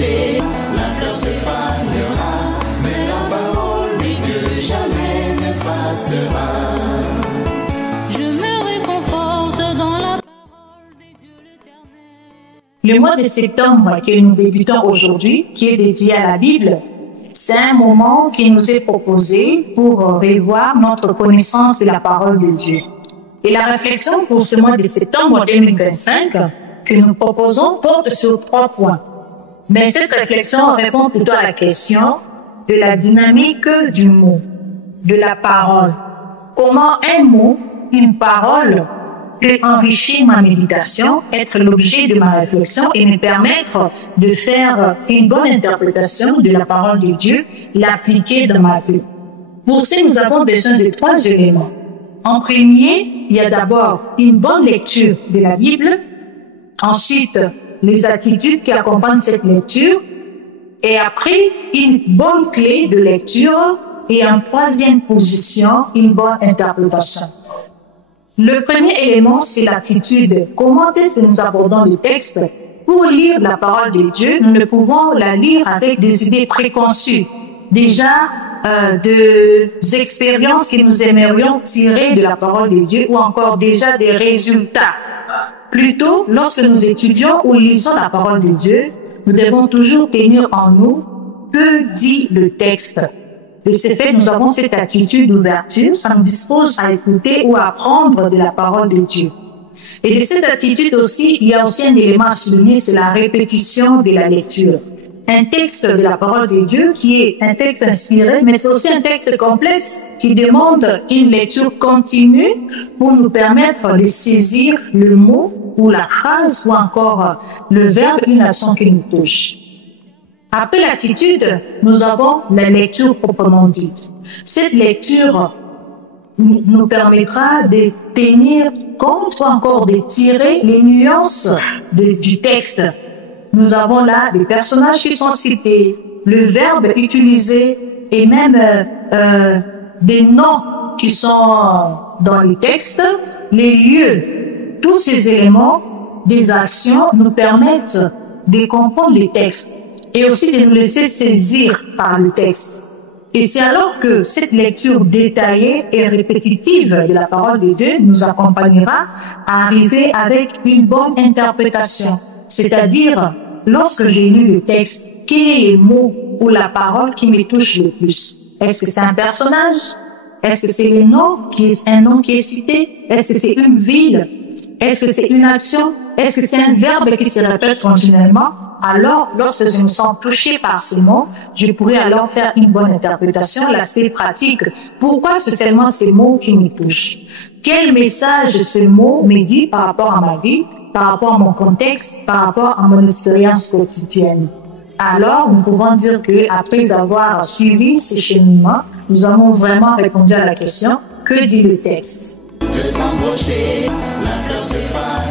s'embaucher, la fleur se fanera, mais la parole de Dieu jamais n'effacera. Je me réconforte dans la parole de Dieu l'Éternel. Le mois de septembre que nous débutons aujourd'hui, qui est dédié à la Bible, c'est un moment qui nous est proposé pour revoir notre connaissance de la parole de Dieu. Et la réflexion pour ce mois de septembre 2025 que nous proposons porte sur 3 points. Mais cette réflexion répond plutôt à la question de la dynamique du mot, de la parole. Comment un mot, une parole, peut enrichir ma méditation, être l'objet de ma réflexion et me permettre de faire une bonne interprétation de la parole de Dieu, l'appliquer dans ma vie. Pour ça, nous avons besoin de 3 éléments. En premier, il y a d'abord une bonne lecture de la Bible, ensuite les attitudes qui accompagnent cette lecture, et après une bonne clé de lecture, et en troisième position, une bonne interprétation. Le premier élément, c'est l'attitude. Comment est-ce que nous abordons le texte? Pour lire la parole de Dieu, nous ne pouvons la lire avec des idées préconçues. Déjà, des expériences que nous aimerions tirer de la parole de Dieu ou encore déjà des résultats. Plutôt, lorsque nous étudions ou lisons la parole de Dieu, nous devons toujours tenir en nous que dit le texte. De ce fait, nous avons cette attitude d'ouverture, ça nous dispose à écouter ou à apprendre de la parole de Dieu. Et de cette attitude aussi, il y a aussi un élément à souligner, c'est la répétition de la lecture. Un texte de la parole de Dieu qui est un texte inspiré, mais c'est aussi un texte complexe qui demande une lecture continue pour nous permettre de saisir le mot ou la phrase ou encore le verbe, une action qui nous touche. Après l'attitude, nous avons la lecture proprement dite. Cette lecture nous permettra de tenir compte ou encore de tirer les nuances du texte. Nous avons là les personnages qui sont cités, le verbe utilisé et même des noms qui sont dans les textes, les lieux. Tous ces éléments, des actions nous permettent de comprendre les textes et aussi de nous laisser saisir par le texte. Et c'est alors que cette lecture détaillée et répétitive de la parole de Dieu nous accompagnera à arriver avec une bonne interprétation. C'est-à-dire, lorsque j'ai lu le texte, quel est le mot ou la parole qui me touche le plus? Est-ce que c'est un personnage? Est-ce que c'est un nom qui est cité? Est-ce que c'est une ville? Est-ce que c'est une action? Est-ce que c'est un verbe qui se répète continuellement? Alors, lorsque je me sens touché par ces mots, je pourrais alors faire une bonne interprétation, l'aspect pratique. Pourquoi c'est seulement ces mots qui me touchent? Quel message ce mot me dit par rapport à ma vie, par rapport à mon contexte, par rapport à mon expérience quotidienne? Alors, nous pouvons dire que après avoir suivi ces cheminements, nous avons vraiment répondu à la question, que dit le texte? De s'embaucher, la fleur se fane.